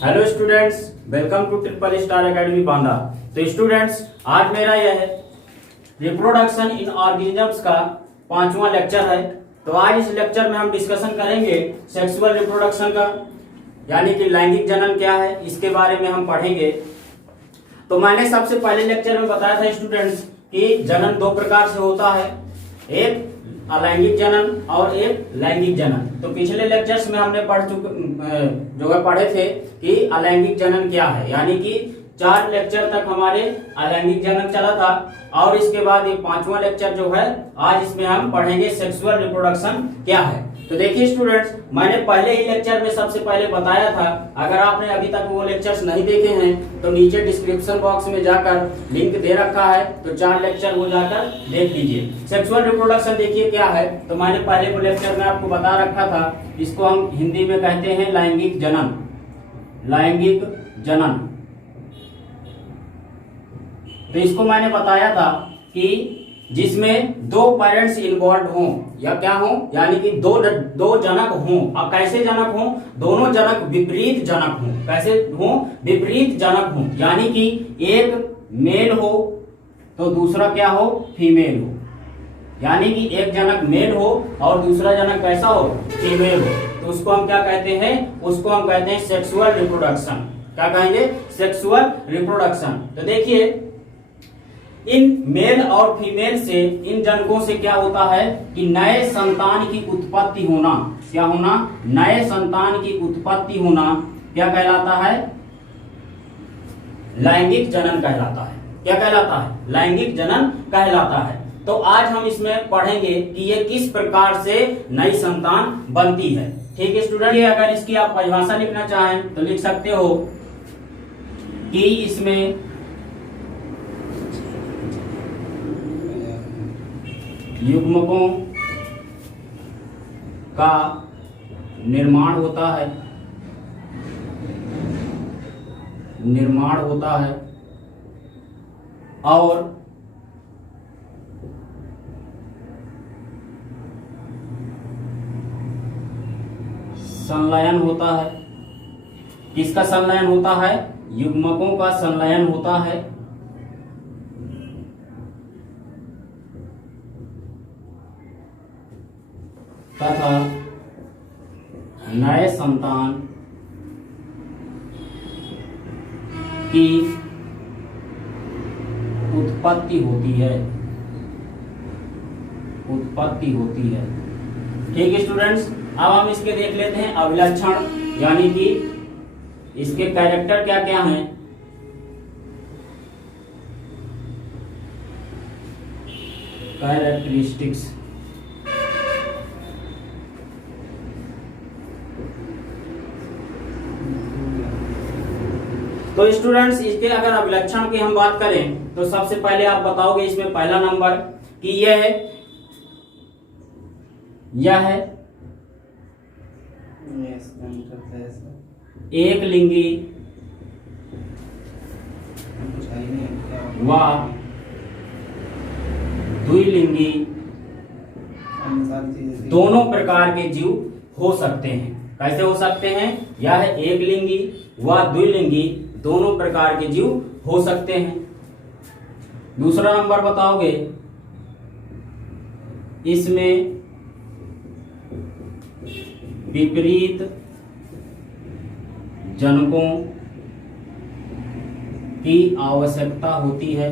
Hello students, welcome to triple star academy Banda. तो students, आज मेरा यह रिप्रोडक्शन इन ऑर्गेनिजम्स का 5वां लेक्चर है। तो आज इस लेक्चर में हम डिस्कशन करेंगे सेक्सुअल रिप्रोडक्शन का, यानी कि लैंगिक जनन क्या है, इसके बारे में हम पढ़ेंगे। तो मैंने सबसे पहले लेक्चर में बताया था स्टूडेंट्स कि जनन दो प्रकार से होता है, एक अलैंगिक जनन और एक लैंगिक जनन। तो पिछले लेक्चर्स में हमने पढ़े थे कि अलैंगिक जनन क्या है, यानी कि 4 लेक्चर तक हमारे अलैंगिक जनन चला था और इसके बाद ये 5वां लेक्चर जो है आज इसमें हम पढ़ेंगे सेक्सुअल रिप्रोडक्शन क्या है। तो देखिए स्टूडेंट्स, मैंने पहले ही लेक्चर में सबसे पहले बताया था, अगर आपने अभी तक वो लेक्चर्स नहीं देखे हैं तो नीचे डिस्क्रिप्शन बॉक्स में जाकर लिंक दे रखा है, तो 4 लेक्चर वो जाकर देख लीजिए। सेक्सुअल रिप्रोडक्शन देखिए क्या है, तो मैंने पहले वो लेक्चर में आपको बता रखा था, इसको हम हिंदी में कहते हैं लैंगिक जनन। लैंगिक जनन, तो इसको मैंने बताया था कि जिसमें 2 पेरेंट्स इन्वॉल्व हों या क्या हों, यानी कि दो जनक हों। अब कैसे जनक हों? दोनों जनक विपरीत जनक हों। कैसे हों? विपरीत जनक हों, यानी कि एक मेल हो तो दूसरा क्या हो? फीमेल हो। यानी कि एक जनक मेल हो और दूसरा जनक कैसा हो? फीमेल हो। तो उसको हम क्या कहते हैं? उसको हम कहते हैं सेक्सुअल रिप्रोडक्शन। क्या कहेंगे? Sexual reproduction. तो देखिए, इन मेल और फीमेल से, इन जनकों से क्या होता है कि नए संतान की उत्पत्ति होना। क्या होना? नए संतान की उत्पत्ति होना क्या कहलाता है? लैंगिक जनन कहलाता है। क्या कहलाता है? लैंगिक जनन कहलाता है। तो आज हम इसमें पढ़ेंगे कि ये किस प्रकार से नई संतान बनती है। ठीक है स्टूडेंट, ये अगर इसकी आप परिभाषा लिखना चाहें तो लिख सकते हो कि इसमें युग्मकों का निर्माण होता है, और संलयन होता है। किसका संलयन होता है? युग्मकों का संलयन होता है तथा नए संतान की उत्पत्ति होती है। ठीक है स्टूडेंट्स, अब हम इसके देख लेते हैं अभिलक्षण, यानी कि इसके कैरेक्टर क्या क्या हैं। कैरेक्टरिस्टिक्स, तो स्टूडेंट्स इसके अगर अभिलक्षण की हम बात करें तो सबसे पहले आप बताओगे इसमें पहला नंबर कि यह है एक लिंगी व द्विलिंगी दोनों प्रकार के जीव हो सकते हैं। कैसे हो सकते हैं? यह एक लिंगी व द्विलिंगी दोनों प्रकार के जीव हो सकते हैं। दूसरा नंबर बताओगे, इसमें विपरीत जनकों की आवश्यकता होती है।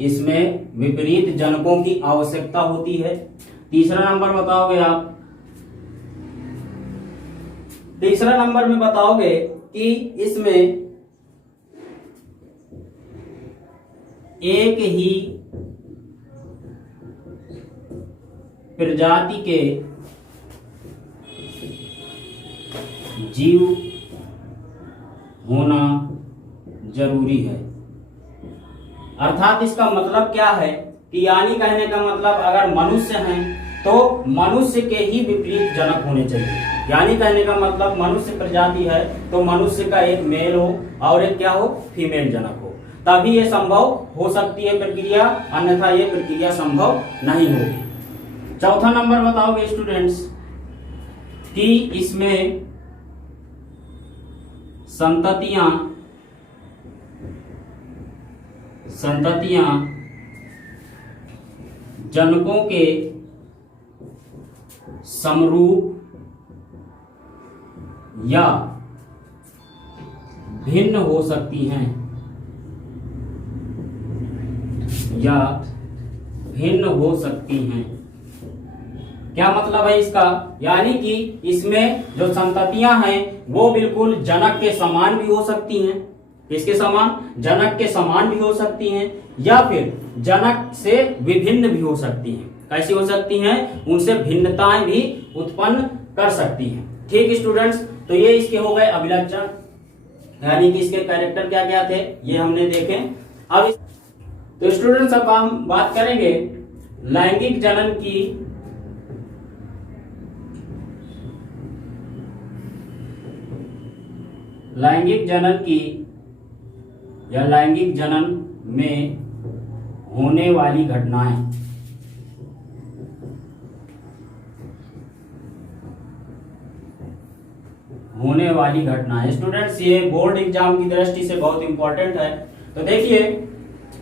इसमें विपरीत जनकों की आवश्यकता होती है। तीसरा नंबर बताओगे आप, तीसरा नंबर में बताओगे कि इसमें एक ही प्रजाति के जीव होना जरूरी है। अर्थात इसका मतलब क्या है कि यानी कहने का मतलब, अगर मनुष्य हैं तो मनुष्य के ही विपरीत जनक होने चाहिए। यानी कहने का मतलब, मनुष्य प्रजाति है तो मनुष्य का एक मेल हो और एक क्या हो? फीमेल जनक हो, तभी ये संभव हो सकती है प्रक्रिया, अन्यथा ये प्रक्रिया संभव नहीं होगी। चौथा नंबर बताओगे स्टूडेंट्स कि इसमें संततियां जनकों के समरूप या भिन्न हो सकती हैं, क्या मतलब है इसका? यानी कि इसमें जो संततियां हैं वो बिल्कुल जनक के समान भी हो सकती हैं। किसके समान? जनक के समान भी हो सकती हैं, या फिर जनक से विभिन्न भी हो सकती हैं। कैसी हो सकती हैं? उनसे भिन्नताएं भी उत्पन्न कर सकती हैं। ठीक स्टूडेंट्स, तो ये इसके हो गए अभिलक्षण, यानी कि इसके कैरेक्टर क्या क्या थे ये हमने देखे। अब तो स्टूडेंट्स अब हम बात करेंगे लैंगिक जनन की। लैंगिक जनन की या लैंगिक जनन में होने वाली घटनाएं। स्टूडेंट्स, ये बोर्ड एग्जाम की दृष्टि से बहुत इंपॉर्टेंट है। तो देखिए,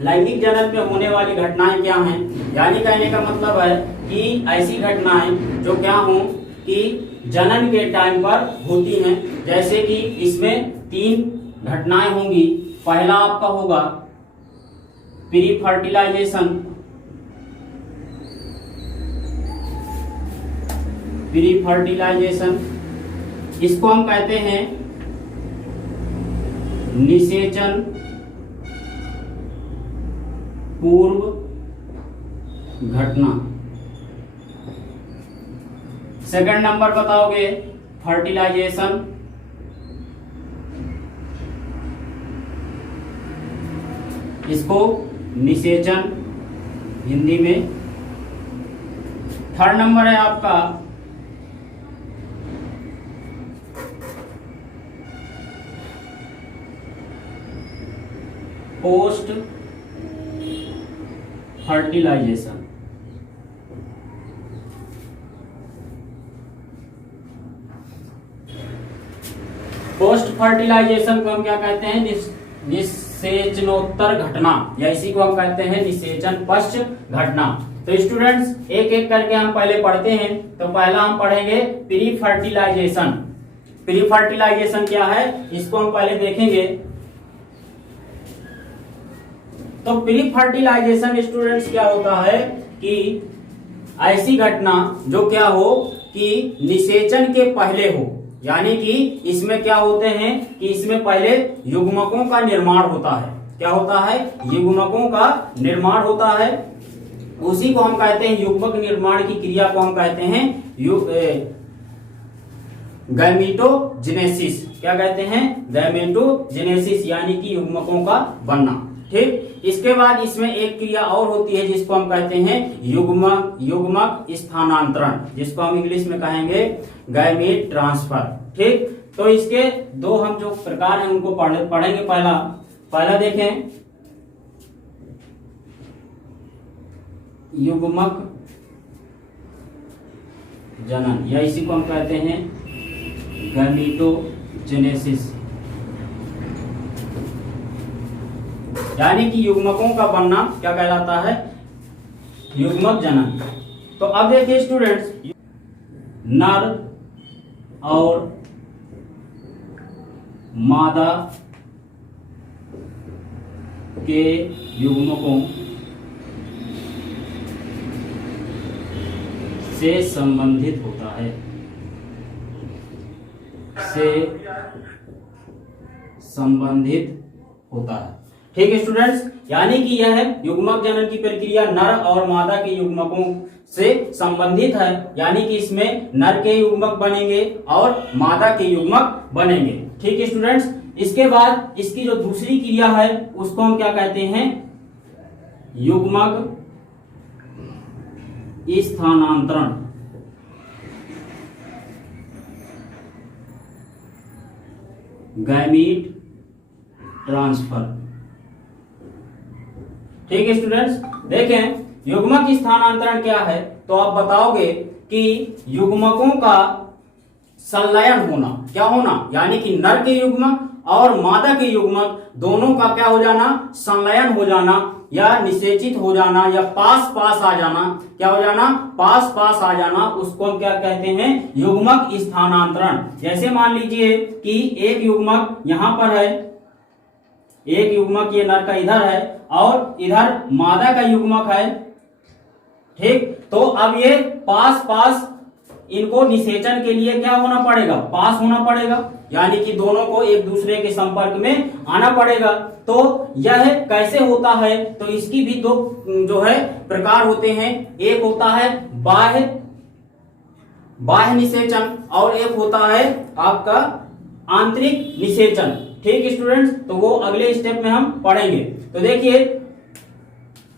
लैंगिक जनन में होने वाली घटनाएं क्या हैं? यानी कहने का मतलब है कि ऐसी घटनाएं जो क्या हों कि जनन के टाइम पर होती हैं। जैसे कि इसमें 3 घटनाएं होंगी। पहला आपका होगा प्री फर्टिलाइजेशन, इसको हम कहते हैं निषेचन पूर्व घटना। सेकंड नंबर बताओगे फर्टिलाइजेशन, इसको निषेचन हिंदी में। थर्ड नंबर है आपका पोस्ट फर्टिलाइजेशन। पोस्ट फर्टिलाइजेशन को हम क्या कहते हैं? निषेचनोत्तर घटना, या इसी को हम कहते हैं निषेचन पश्चात घटना। तो स्टूडेंट्स एक एक करके हम पहले पढ़ते हैं। तो पहला हम पढ़ेंगे प्री फर्टिलाइजेशन। प्री फर्टिलाइजेशन क्या है इसको हम पहले देखेंगे। तो प्री फर्टिलाइजेशन स्टूडेंट्स क्या होता है कि ऐसी घटना जो क्या हो कि निषेचन के पहले हो, यानी कि इसमें क्या होते हैं कि इसमें पहले युग्मकों का निर्माण होता है। क्या होता है? युग्मकों का निर्माण होता है। उसी को हम कहते हैं, युग्मक निर्माण की क्रिया को हम कहते हैं गैमेटोजेनेसिस। क्या कहते हैं? गैमेटोजेनेसिस, यानी कि युग्मकों का बनना। ठीक, इसके बाद इसमें एक क्रिया और होती है जिसको हम कहते हैं युग्मक स्थानांतरण, जिसको हम इंग्लिश में कहेंगे गैमेट ट्रांसफर। ठीक, तो इसके 2 हम जो प्रकार हैं उनको पढ़ेंगे। पहला देखें युग्मक जनन, या इसी को हम कहते हैं गैमेटोजेनेसिस, यानी कि युग्मकों का बनना क्या कहलाता है? युग्मक जनन। तो अब देखिए स्टूडेंट्स, नर और मादा के युग्मकों से संबंधित होता है, ठीक है स्टूडेंट्स, यानी कि यह युग्मक जनन की प्रक्रिया नर और मादा के युग्मकों से संबंधित है। यानी कि इसमें नर के युग्मक बनेंगे और मादा के युग्मक बनेंगे। ठीक है स्टूडेंट्स, इसके बाद इसकी जो दूसरी क्रिया है उसको हम क्या कहते हैं? युग्मक स्थानांतरण। Gamete transfer. ठीक है स्टूडेंट्स, देखें युग्मक स्थानांतरण क्या है, तो आप बताओगे कि युग्मकों का संलयन होना। क्या होना? यानी कि नर के युग्मक और मादा के युग्मक दोनों का क्या हो जाना, संलयन हो जाना या निषेचित हो जाना या पास पास आ जाना, क्या हो जाना, पास पास आ जाना, उसको हम क्या कहते हैं, युग्मक स्थानांतरण। जैसे मान लीजिए कि एक युग्मक यहां पर है, एक युग्मक ये नर का इधर है और इधर मादा का युग्मक है, ठीक। तो अब ये पास पास इनको निषेचन के लिए क्या होना पड़ेगा, पास होना पड़ेगा, यानी कि दोनों को एक दूसरे के संपर्क में आना पड़ेगा। तो यह कैसे होता है, तो इसकी भी दो जो है प्रकार होते हैं। एक होता है बाह्य निषेचन और एक होता है आपका आंतरिक निषेचन, ठीक स्टूडेंट्स। तो वो अगले स्टेप में हम पढ़ेंगे। तो देखिए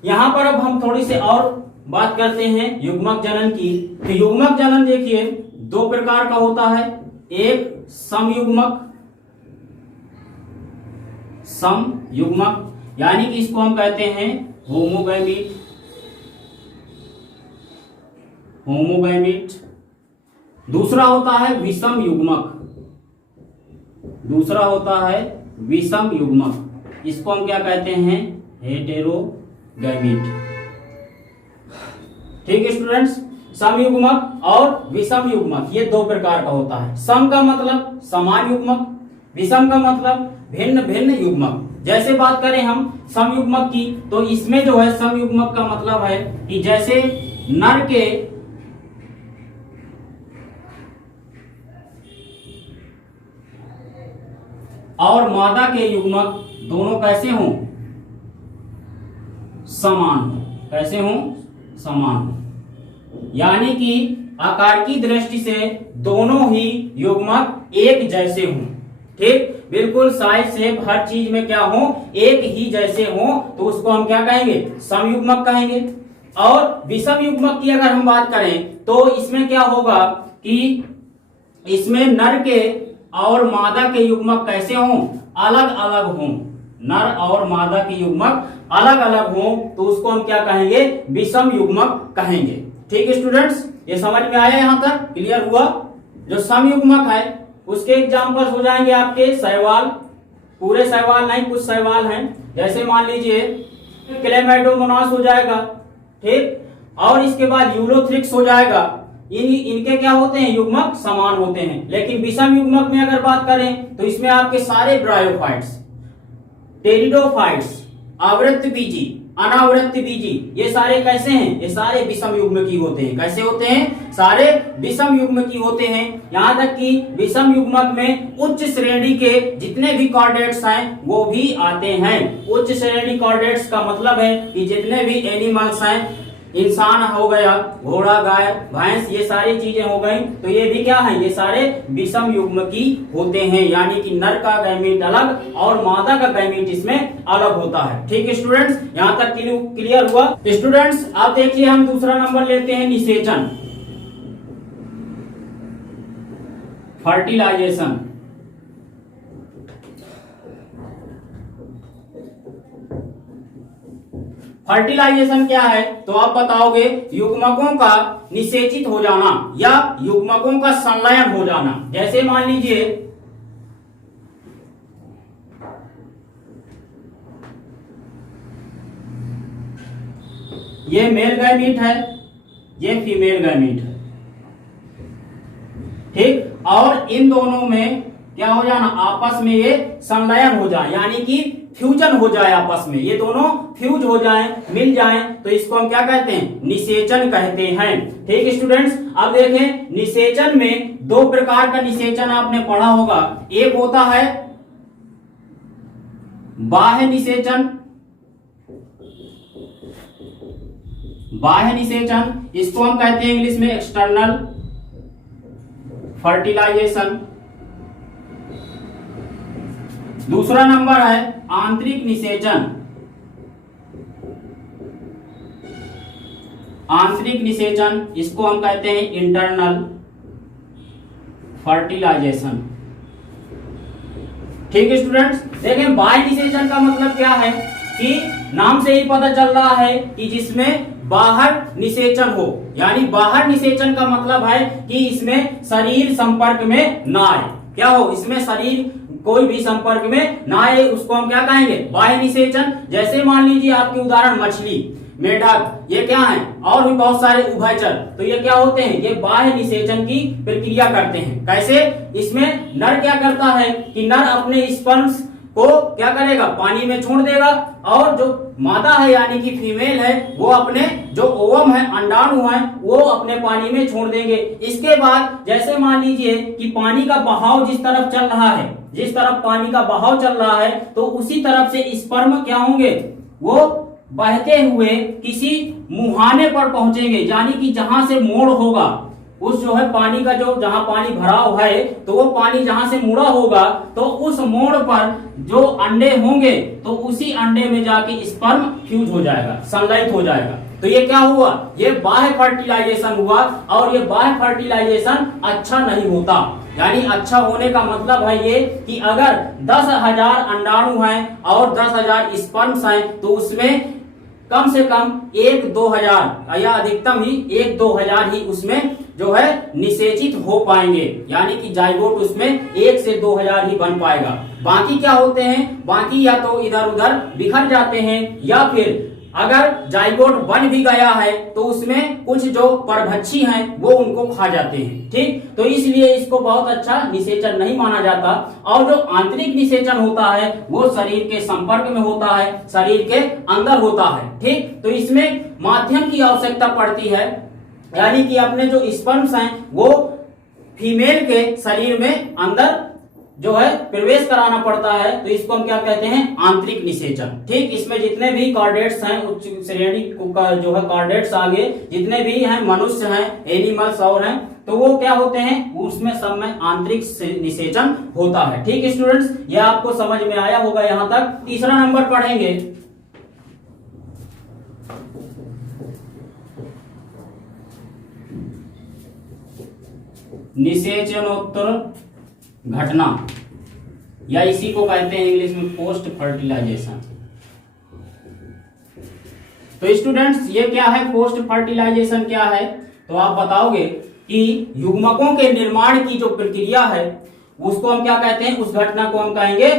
यहां पर अब हम थोड़ी सी और बात करते हैं युग्मक जनन की। तो युग्मक जनन देखिए दो प्रकार का होता है, एक समयुग्मक यानी कि इसको हम कहते हैं होमोगैमीट। दूसरा होता है विषम युग्मक, इसको हम क्या कहते हैं, हेटेरोगैमीट, ठीक है स्टूडेंट्स। समयुग्मक और विषम युग्मक ये दो प्रकार का होता है। सम का मतलब समान युग्मक, विषम का मतलब भिन्न भिन्न युग्मक। जैसे बात करें हम समयुग्मक की, तो इसमें जो है समयुग्मक का मतलब है कि जैसे नर के और मादा के युग्मक दोनों कैसे हों, समान हो, कैसे हों, समान हो, यानी कि आकार की दृष्टि से दोनों ही युग्मक एक जैसे हों, ठीक, बिल्कुल साइज शेप हर चीज में क्या हो, एक ही जैसे हो, तो उसको हम क्या कहेंगे, समयुग्मक कहेंगे। और विषम युग्मक की अगर हम बात करें तो इसमें क्या होगा कि इसमें नर के और मादा के युग्मक कैसे हों, अलग अलग हों, नर और मादा के युग्मक अलग अलग हों, तो उसको हम क्या कहेंगे, विषम युग्मक कहेंगे, ठीक है स्टूडेंट्स। ये समझ में आया, यहां तक क्लियर हुआ। जो समयुग्मक है उसके एग्जाम्पल्स हो जाएंगे आपके शैवाल, पूरे शैवाल नहीं, कुछ शैवाल हैं, जैसे मान लीजिए क्लेमाइडोमोनास हो जाएगा, ठीक, और इसके बाद यूलोथ्रिक्स हो जाएगा। इनके क्या होते हैं, युग्मक समान होते हैं। लेकिन विषम युग्मक में अगर बात करें तो इसमें आपके सारे ब्रायोफाइट्स, टेरिडोफाइट्स, आवृत्त बीजी, अनावृत्त बीजी, ये सारे कैसे हैं, ये सारे विषम युग्म की होते हैं। कैसे होते हैं, सारे विषम युग्म की होते हैं। यहां तक कि विषम युग्मक में उच्च श्रेणी के जितने भी कॉर्डेट्स हैं वो भी आते हैं। उच्च श्रेणी कॉर्डेट्स का मतलब है कि जितने भी एनिमल्स हैं, इंसान हो गया, घोड़ा, गाय, भैंस, ये सारी चीजें हो गई, तो ये भी क्या है, ये सारे विषम युग्म की होते हैं, यानी कि नर का गैमीट अलग और मादा का गैमीट इसमें अलग होता है, ठीक है स्टूडेंट्स। यहां तक क्लियर हुआ स्टूडेंट्स। अब देखिए हम दूसरा नंबर लेते हैं, निषेचन, फर्टिलाइजेशन। फर्टिलाइजेशन क्या है, तो आप बताओगे युग्मकों का निषेचित हो जाना या युग्मकों का संलयन हो जाना। जैसे मान लीजिए ये मेल गैमीट है, ये फीमेल गैमीट है, ठीक, और इन दोनों में क्या हो जाना, आपस में ये संलयन हो जाए, यानी कि फ्यूजन हो जाए, आपस में ये दोनों फ्यूज हो जाएं, मिल जाएं, तो इसको हम क्या कहते हैं, निषेचन कहते हैं, ठीक स्टूडेंट्स। अब देखें निषेचन में दो प्रकार का निषेचन आपने पढ़ा होगा। एक होता है बाह्य निषेचन, बाह्य निषेचन, इसको हम कहते हैं इंग्लिश में एक्सटर्नल फर्टिलाइजेशन। दूसरा नंबर है आंतरिक निषेचन, आंतरिक निषेचन, इसको हम कहते हैं इंटरनल फर्टिलाइजेशन, ठीक है स्टूडेंट्स। देखें बाह्य निषेचन का मतलब क्या है कि नाम से ही पता चल रहा है कि जिसमें बाहर निषेचन हो, यानी बाहर निषेचन का मतलब है कि इसमें शरीर संपर्क में ना आए, क्या हो, इसमें शरीर कोई भी संपर्क में ना आए, उसको हम क्या कहेंगे, बाह्य निषेचन। जैसे मान लीजिए आपके उदाहरण मछली, मेढक, ये क्या है, और भी बहुत सारे उभयचर, तो ये क्या होते हैं, ये बाह्य निषेचन की प्रक्रिया करते हैं। कैसे, इसमें नर क्या करता है कि नर अपने स्पर्म्स को क्या करेगा, पानी में छोड़ देगा, और जो मादा है यानी कि फीमेल है वो अपने जो ओवम है, अंडाणु है, वो अपने पानी में छोड़ देंगे। इसके बाद जैसे मान लीजिए कि पानी का बहाव जिस तरफ चल रहा है, जिस तरफ पानी का बहाव चल रहा है, तो उसी तरफ से स्पर्म क्या होंगे, वो बहते हुए किसी मुहाने पर पहुंचेंगे, यानी कि जहां से मोड़ होगा, उस जो है पानी का जो जहां पानी भराव है, तो वो पानी जहां से मुड़ा होगा, तो उस मोड़ पर जो अंडे होंगे, तो उसी अंडे में जाके स्पर्म फ्यूज हो जाएगा, संलयित हो जाएगा। तो ये क्या हुआ, ये बाह्य फर्टिलाइजेशन हुआ, और ये बाह्य फर्टिलाइजेशन अच्छा नहीं होता। यानी अच्छा होने का मतलब है ये कि अगर 10,000 अंडाणु हैं और 10,000 स्पर्म्स हैं, तो उसमें कम से कम 1-2 हजार या अधिकतम ही 1-2 हजार ही उसमें जो है निषेचित हो पाएंगे, यानी कि जाइगोट उसमें 1 से 2 हजार ही बन पाएगा। बाकी क्या होते हैं, बाकी या तो इधर उधर बिखर जाते हैं, या फिर अगर जाइगोट बन भी गया है तो उसमें कुछ जो परभक्षी हैं वो उनको खा जाते हैं। ठीक, तो इसलिए इसको बहुत अच्छा निषेचन नहीं माना जाता। और जो आंतरिक निषेचन होता है वो शरीर के संपर्क में होता है, शरीर के अंदर होता है। ठीक, तो इसमें माध्यम की आवश्यकता पड़ती है, यानी कि अपने जो स्पर्म्स हैं वो फीमेल के शरीर में अंदर जो है प्रवेश कराना पड़ता है, तो इसको हम क्या कहते हैं, आंतरिक निषेचन। ठीक, इसमें जितने भी कार्डेट्स हैं, उच्च श्रेणी का जो है कार्डेट्स आगे जितने भी हैं, मनुष्य हैं, एनिमल्स और हैं, तो वो क्या होते हैं, उसमें सब में आंतरिक निषेचन होता है। ठीक स्टूडेंट्स, ये आपको समझ में आया होगा यहाँ तक। तीसरा नंबर पढ़ेंगे, निषेचनोत्तर घटना, या इसी को कहते हैं इंग्लिश में पोस्ट फर्टिलाइजेशन। तो स्टूडेंट्स ये क्या है, पोस्ट फर्टिलाइजेशन क्या है, तो आप बताओगे कि युग्मकों के निर्माण की जो प्रक्रिया है उसको हम क्या कहते हैं, उस घटना को हम कहेंगे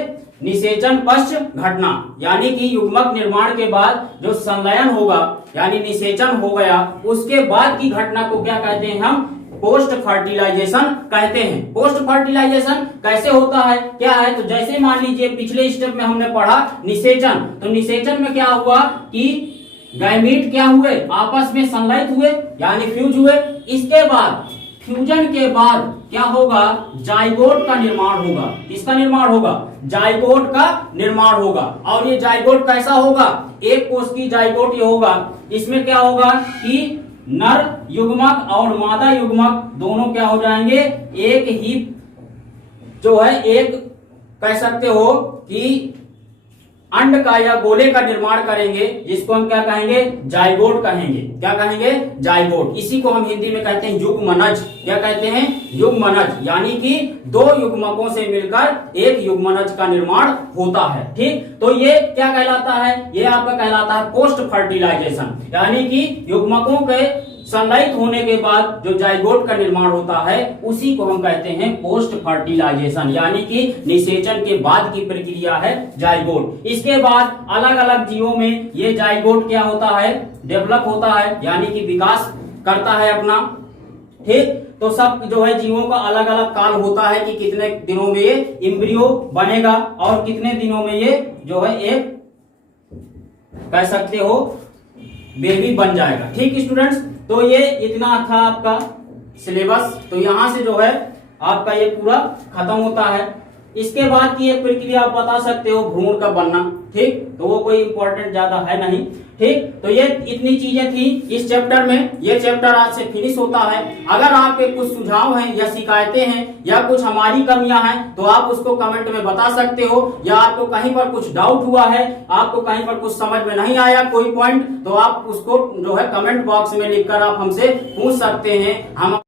निषेचन पश्च घटना। यानी कि युग्मक निर्माण के बाद जो संलयन होगा, यानी निषेचन हो गया, उसके बाद की घटना को क्या कहते हैं, हम पोस्ट फर्टिलाइजेशन कहते हैं। पोस्ट फर्टिलाइजेशन कैसे होता है, क्या है, तो जैसे मान लीजिए पिछले स्टेप में हमने पढ़ा निषेचन, तो निषेचन में क्या हुआ कि गैमीट क्या हुए, आपस में संलयित हुए, यानी फ्यूज हुए। इसके बाद फ्यूजन के बाद क्या होगा, जाइगोट का निर्माण होगा। किसका निर्माण होगा, जाइगोट का निर्माण होगा। और ये जाइगोट कैसा होगा, एक कोष की जाइगोट ये होगा। इसमें क्या होगा कि नर युग्मक और मादा युग्मक दोनों क्या हो जाएंगे, एक ही जो है, एक कह सकते हो कि अंड का या गोले का निर्माण करेंगे, जिसको हम क्या कहेंगे, जाइगोट कहेंगे। क्या कहेंगे, जाइगोट। इसी को हम हिंदी में कहते हैं युग्मनज। क्या कहते हैं, युग्मनज, यानी कि 2 युग्मकों से मिलकर एक युग्मनज का निर्माण होता है। ठीक, तो ये क्या कहलाता है, ये आपका कहलाता है पोस्ट फर्टिलाइजेशन, यानी कि युग्मकों के संलयित होने के बाद जो जाइगोट का निर्माण होता है उसी को हम कहते हैं पोस्ट फर्टिलाइजेशन, यानी कि निषेचन के बाद की प्रक्रिया है जाइगोट। इसके बाद अलग अलग जीवों में ये जाइगोट क्या होता है, डेवलप होता है, यानी कि विकास करता है अपना। ठीक, तो सब जो है जीवों का अलग अलग काल होता है कि कितने दिनों में ये एम्ब्रियो बनेगा और कितने दिनों में ये जो है एक कह सकते हो बेबी बन जाएगा। ठीक स्टूडेंट्स, तो ये इतना था आपका सिलेबस। तो यहां से जो है आपका ये पूरा खत्म होता है। इसके बाद की एक प्रक्रिया आप बता सकते हो भ्रूण का बनना। ठीक, तो वो कोई इंपॉर्टेंट ज्यादा है नहीं। ठीक, तो ये इतनी चीजें थी इस चैप्टर में। ये चैप्टर आज से फिनिश होता है। अगर आपके कुछ सुझाव हैं या शिकायतें हैं या कुछ हमारी कमियां हैं तो आप उसको कमेंट में बता सकते हो, या आपको कहीं पर कुछ डाउट हुआ है, आपको कहीं पर कुछ समझ में नहीं आया कोई पॉइंट, तो आप उसको जो है कमेंट बॉक्स में लिखकर आप हमसे पूछ सकते हैं। हम